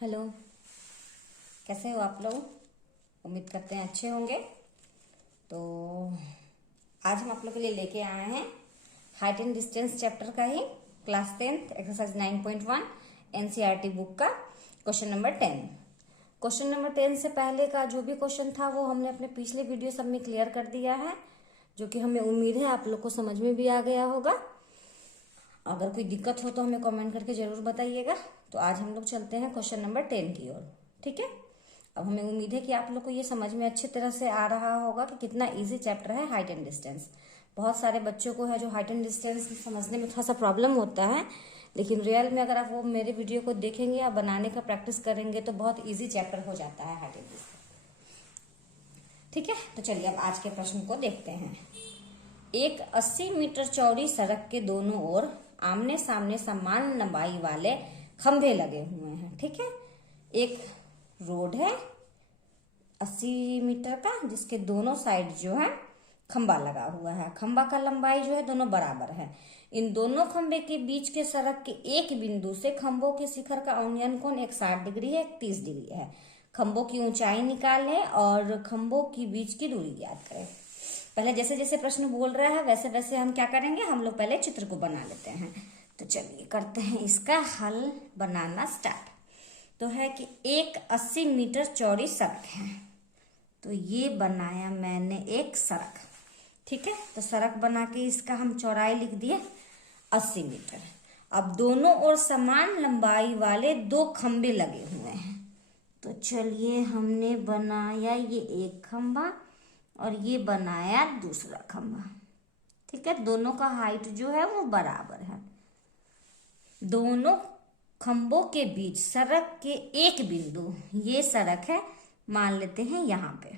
Hello, कैसे हो आप लोग। उम्मीद करते हैं अच्छे होंगे। तो आज हम आप लोग के लिए लेके आए हैं हाइट एंड डिस्टेंस चैप्टर का ही class 10th exercise 9.1 NCERT book का क्वेश्चन नंबर 10। क्वेश्चन नंबर 10 से पहले का जो भी क्वेश्चन था वो हमने अपने पिछले वीडियो सब में क्लियर कर दिया है, जो कि हमें उम्मीद है आप लोग को समझ में भी आ गया होगा। अगर कोई दिक्कत हो तो हमें कमेंट करके जरूर बताइएगा। तो आज हम लोग चलते हैं क्वेश्चन नंबर 10 की ओर, ठीक है। अब हमें उम्मीद है कि आप लोग को ये समझ में अच्छी तरह से आ रहा होगा कि कितना इजी चैप्टर है हाइट एंड डिस्टेंस। बहुत सारे बच्चों को है जो हाइट एंड डिस्टेंस समझने में थोड़ा सा प्रॉब्लम होता है, लेकिन रियल में अगर आप वो मेरे वीडियो को देखेंगे या बनाने का प्रैक्टिस करेंगे तो बहुत ईजी चैप्टर हो जाता है हाइट एंड डिस्टेंस, ठीक है। तो चलिए अब आज के प्रश्न को देखते हैं। एक 80 मीटर चौड़ी सड़क के दोनों ओर आमने सामने समान लंबाई वाले खंभे लगे हुए हैं, ठीक है। एक रोड है 80 मीटर का, जिसके दोनों साइड जो है खंबा लगा हुआ है। खंबा का लंबाई जो है दोनों बराबर है। इन दोनों खंबे के बीच के सड़क के एक बिंदु से खंभों के शिखर का उन्नयन कोण एक 60 डिग्री है, एक 30 डिग्री है। खंभों की ऊंचाई निकालें और खंभों की बीच की दूरी ज्ञात करें। पहले जैसे जैसे प्रश्न बोल रहा है वैसे वैसे हम क्या करेंगे, हम लोग पहले चित्र को बना लेते हैं। तो चलिए करते हैं इसका हल बनाना स्टार्ट। तो है कि एक 80 मीटर चौड़ी सड़क है, तो ये बनाया मैंने एक सड़क, ठीक है। तो सड़क बना के इसका हम चौड़ाई लिख दिए 80 मीटर। अब दोनों ओर समान लंबाई वाले दो खंबे लगे हुए हैं। तो चलिए हमने बनाया ये एक खंबा और ये बनाया दूसरा खंबा, ठीक है। दोनों का हाइट जो है वो बराबर है। दोनों खंभों के बीच सड़क के एक बिंदु, ये सड़क है मान लेते हैं यहाँ पे।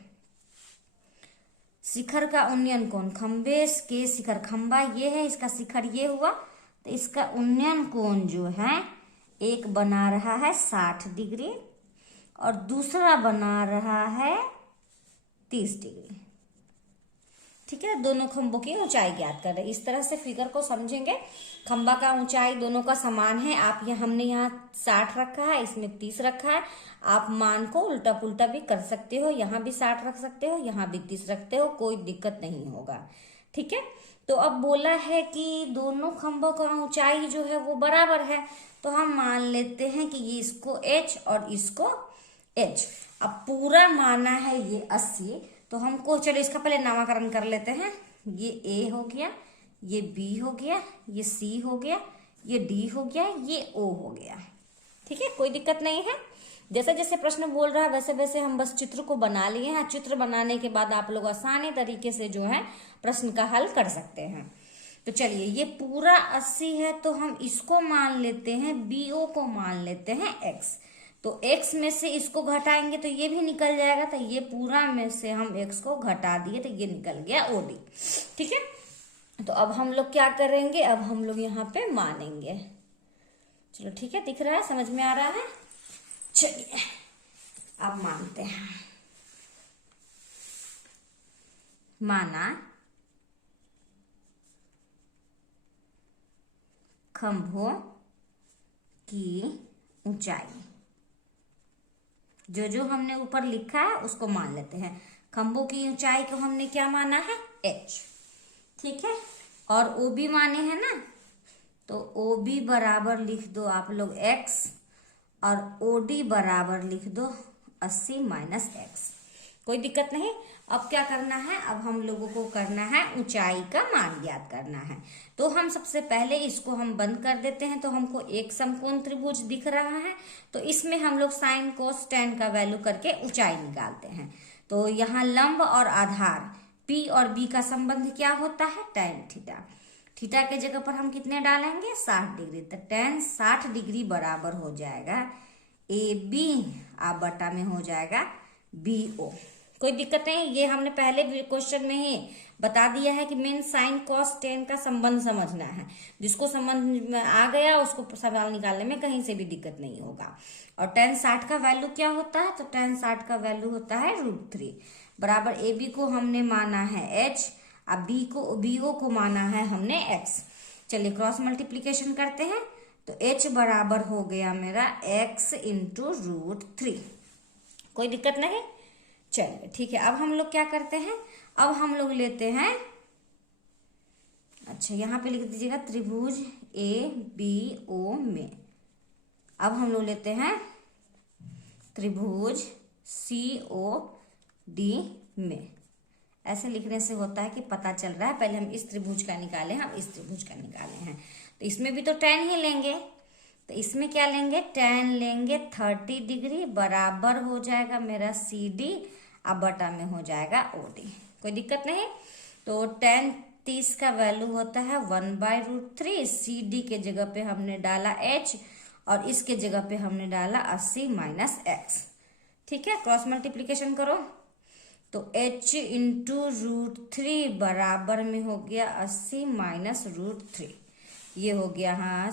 शिखर का उन्नयन कोण, खंबे के शिखर, खंबा ये है, इसका शिखर ये हुआ, तो इसका उन्नयन कोण जो है एक बना रहा है 60 डिग्री और दूसरा बना रहा है 30 डिग्री, ठीक है। दोनों खंभों की ऊंचाई ज्ञात कर रहे हैं। इस तरह से फिगर को समझेंगे। खंबा का ऊंचाई दोनों का समान है। आप हमने यहाँ 60 रखा है, इसमें 30 रखा है। आप मान को उल्टा पुल्टा भी कर सकते हो, यहाँ भी 60 रख सकते हो, यहाँ भी 30 रखते हो, कोई दिक्कत नहीं होगा, ठीक है। तो अब बोला है कि दोनों खंभों का ऊंचाई जो है वो बराबर है, तो हम मान लेते हैं कि ये इसको h और इसको h। अब पूरा माना है ये 80, तो हमको चलो इसका पहले नामकरण कर लेते हैं। ये A हो गया, ये B हो गया, ये C हो गया, ये D हो गया, ये O हो गया, ठीक है। कोई दिक्कत नहीं है। जैसे जैसे प्रश्न बोल रहा है वैसे वैसे हम बस चित्र को बना लिए हैं। चित्र बनाने के बाद आप लोग आसानी तरीके से जो है प्रश्न का हल कर सकते हैं। तो चलिए ये पूरा 80 है, तो हम इसको मान लेते हैं, BO को मान लेते हैं x। तो x में से इसको घटाएंगे तो ये भी निकल जाएगा, तो ये पूरा में से हम x को घटा दिए तो ये निकल गया OD, ठीक है। तो अब हम लोग क्या करेंगे, अब हम लोग यहाँ पे मानेंगे। चलो ठीक है, दिख रहा है, समझ में आ रहा है। चलिए अब मानते हैं। माना खंभों की ऊंचाई, जो जो हमने ऊपर लिखा है उसको मान लेते हैं। खंभों की ऊंचाई को हमने क्या माना है h, ठीक है। और OB माने हैं ना, तो OB बराबर लिख दो आप लोग x और OD बराबर लिख दो 80 माइनस x। कोई दिक्कत नहीं। अब क्या करना है, अब हम लोगों को करना है ऊंचाई का मान ज्ञात करना है। तो हम सबसे पहले इसको हम बंद कर देते हैं, तो हमको एक समकोण त्रिभुज दिख रहा है, तो इसमें हम लोग साइन कोस tan का वैल्यू करके ऊंचाई निकालते हैं। तो यहाँ लंब और आधार P और B का संबंध क्या होता है, tan थीटा। थीटा के जगह पर हम कितने डालेंगे 60 डिग्री, तो tan 60 डिग्री बराबर हो जाएगा AB आप बटा में हो जाएगा BO। कोई दिक्कत नहीं, ये हमने पहले क्वेश्चन में ही बता दिया है कि मेन साइन कॉस tan का संबंध समझना है। जिसको संबंध में आ गया उसको सवाल निकालने में कहीं से भी दिक्कत नहीं होगा। और tan 60 का वैल्यू क्या होता है, तो tan 60 का वैल्यू होता है √3 बराबर AB को हमने माना है h, अब BO को माना है हमने x। चलिए क्रॉस मल्टीप्लीकेशन करते हैं, तो h बराबर हो गया मेरा x इंटू √3। कोई दिक्कत नहीं। चलिए ठीक है, अब हम लोग क्या करते हैं, अब हम लोग लेते हैं, अच्छा यहाँ पे लिख दीजिएगा त्रिभुज ABO में। अब हम लोग लेते हैं त्रिभुज COD में। ऐसे लिखने से होता है कि पता चल रहा है, पहले हम इस त्रिभुज का निकाले हैं, हम इस त्रिभुज का निकाले हैं, तो इसमें भी तो tan ही लेंगे। तो इसमें क्या लेंगे, tan लेंगे 30 डिग्री बराबर हो जाएगा मेरा CD, अब बटा में हो जाएगा OD। कोई दिक्कत नहीं। तो tan 30 का वैल्यू होता है 1/√3। CD के जगह पे हमने डाला h और इसके जगह पे हमने डाला 80 माइनस x। ठीक है, क्रॉस मल्टीप्लीकेशन करो तो h इंटू √3 बराबर में हो गया 80 माइनस √3। ये हो गया, हाँ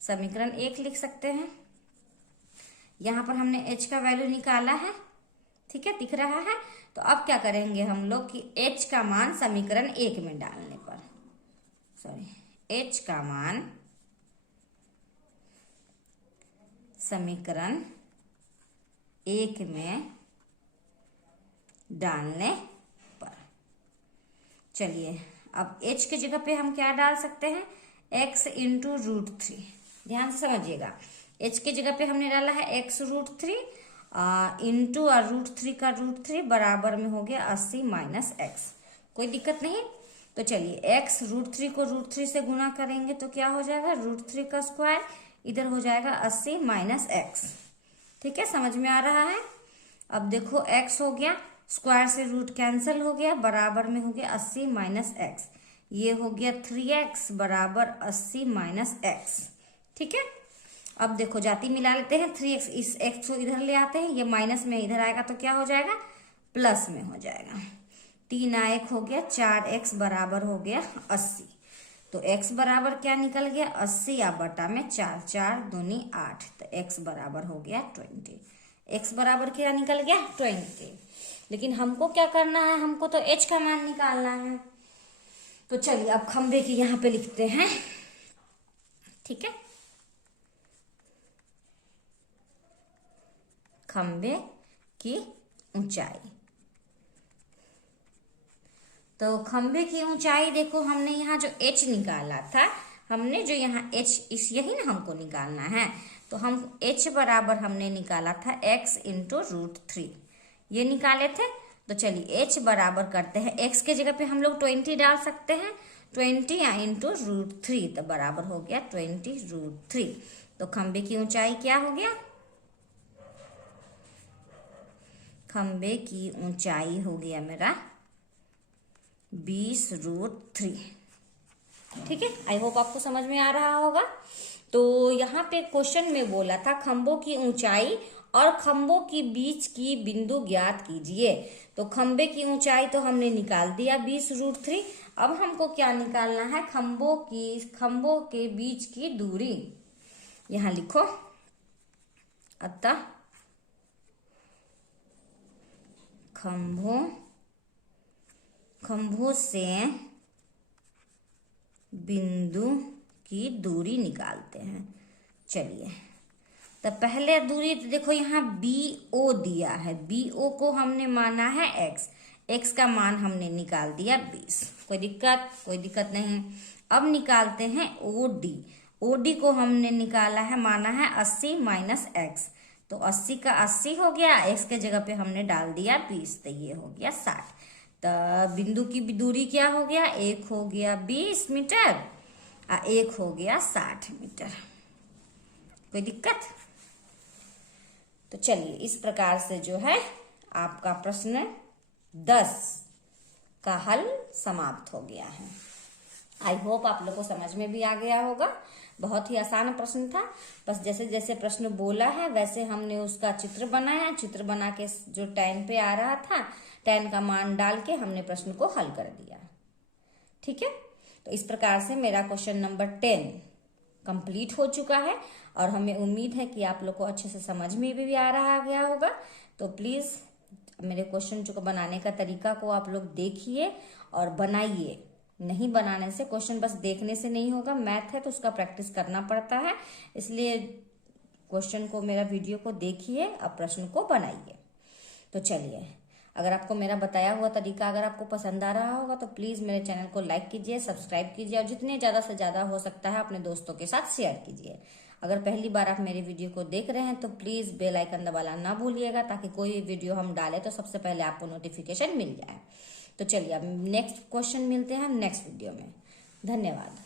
समीकरण 1 लिख सकते हैं। यहाँ पर हमने h का वैल्यू निकाला है, ठीक है, दिख रहा है। तो अब क्या करेंगे हम लोग कि h का मान समीकरण 1 में डालने पर, h का मान समीकरण 1 में डालने पर, चलिए अब h की जगह पे हम क्या डाल सकते हैं, x इंटू √3। ध्यान से समझिएगा, h की जगह पे हमने डाला है x √3 इंटू √3 का √3 बराबर में हो गया 80 माइनस x। कोई दिक्कत नहीं। तो चलिए x √3 को √3 से गुना करेंगे तो क्या हो जाएगा, √3 का स्क्वायर, इधर हो जाएगा 80 माइनस x। ठीक है, समझ में आ रहा है। अब देखो x हो गया, स्क्वायर से रूट कैंसिल हो गया, बराबर में हो गया 80 माइनस x। ये हो गया 3x बराबर 80 माइनस x। ठीक है, अब देखो जाति मिला लेते हैं, 3x इस x को इधर ले आते हैं, ये माइनस में इधर आएगा तो क्या हो जाएगा, प्लस में हो जाएगा। 3 1 हो गया, 4x बराबर हो गया 80। तो x बराबर क्या निकल गया, 80 या बटा में 4, 4 दूनी 8, तो x बराबर हो गया 20। x बराबर क्या निकल गया, 20। लेकिन हमको क्या करना है, हमको तो h का मान निकालना है। तो चलिए अब खंबे की यहाँ पे लिखते हैं। ठीक है, खंबे की ऊंचाई। तो खंबे की ऊंचाई देखो, हमने यहाँ जो h निकाला था, हमने जो यहाँ h इस यही ना हमको निकालना है, तो हम h बराबर हमने निकाला था x इंटू √3, ये निकाले थे। तो चलिए h बराबर करते हैं, x के जगह पे हम लोग 20 डाल सकते हैं, 20 या इंटू √3, तो बराबर हो गया 20√3। तो खंबे की ऊंचाई क्या हो गया, खंबे की ऊंचाई हो गया मेरा 20√3। ठीक है, आई होप आपको समझ में आ रहा होगा। तो यहाँ पे क्वेश्चन में बोला था खंभों की ऊंचाई और खंभों के बीच की बिंदु ज्ञात कीजिए। तो खंबे की ऊंचाई तो हमने निकाल दिया 20√3। अब हमको क्या निकालना है, खंभों के बीच की दूरी। यहाँ लिखो, अतः खंभों से बिंदु की दूरी निकालते हैं। चलिए, तो पहले दूरी तो देखो यहाँ BO दिया है, BO को हमने माना है x का मान हमने निकाल दिया 20। कोई दिक्कत नहीं। अब निकालते हैं OD को हमने निकाला है, माना है 80 माइनस x। तो 80 का 80 हो गया, x के जगह पे हमने डाल दिया 20, तो ये हो गया 60। तो बिंदु की दूरी क्या हो गया, एक हो गया 20 मीटर और एक हो गया 60 मीटर। कोई दिक्कत। तो चलिए इस प्रकार से जो है आपका प्रश्न 10 का हल समाप्त हो गया है। आई होप आप लोग को समझ में भी आ गया होगा। बहुत ही आसान प्रश्न था, बस जैसे जैसे प्रश्न बोला है वैसे हमने उसका चित्र बनाया, चित्र बना के जो tan पे आ रहा था, tan का मान डाल के हमने प्रश्न को हल कर दिया। ठीक है, तो इस प्रकार से मेरा क्वेश्चन नंबर 10 कंप्लीट हो चुका है और हमें उम्मीद है कि आप लोग को अच्छे से समझ में भी आ रहा गया होगा। तो प्लीज़ मेरे क्वेश्चन जो बनाने का तरीका को आप लोग देखिए और बनाइए। नहीं बनाने से, क्वेश्चन बस देखने से नहीं होगा। मैथ है तो उसका प्रैक्टिस करना पड़ता है, इसलिए क्वेश्चन को, मेरा वीडियो को देखिए, अब प्रश्न को बनाइए। तो चलिए, अगर आपको मेरा बताया हुआ तरीका अगर आपको पसंद आ रहा होगा तो प्लीज़ मेरे चैनल को लाइक कीजिए, सब्सक्राइब कीजिए और जितने ज़्यादा से ज़्यादा हो सकता है अपने दोस्तों के साथ शेयर कीजिए। अगर पहली बार आप मेरे वीडियो को देख रहे हैं तो प्लीज़ बेल आइकन दबाना ना भूलिएगा, ताकि कोई वीडियो हम डालें तो सबसे पहले आपको नोटिफिकेशन मिल जाए। तो चलिए, अब नेक्स्ट क्वेश्चन मिलते हैं हम नेक्स्ट वीडियो में। धन्यवाद।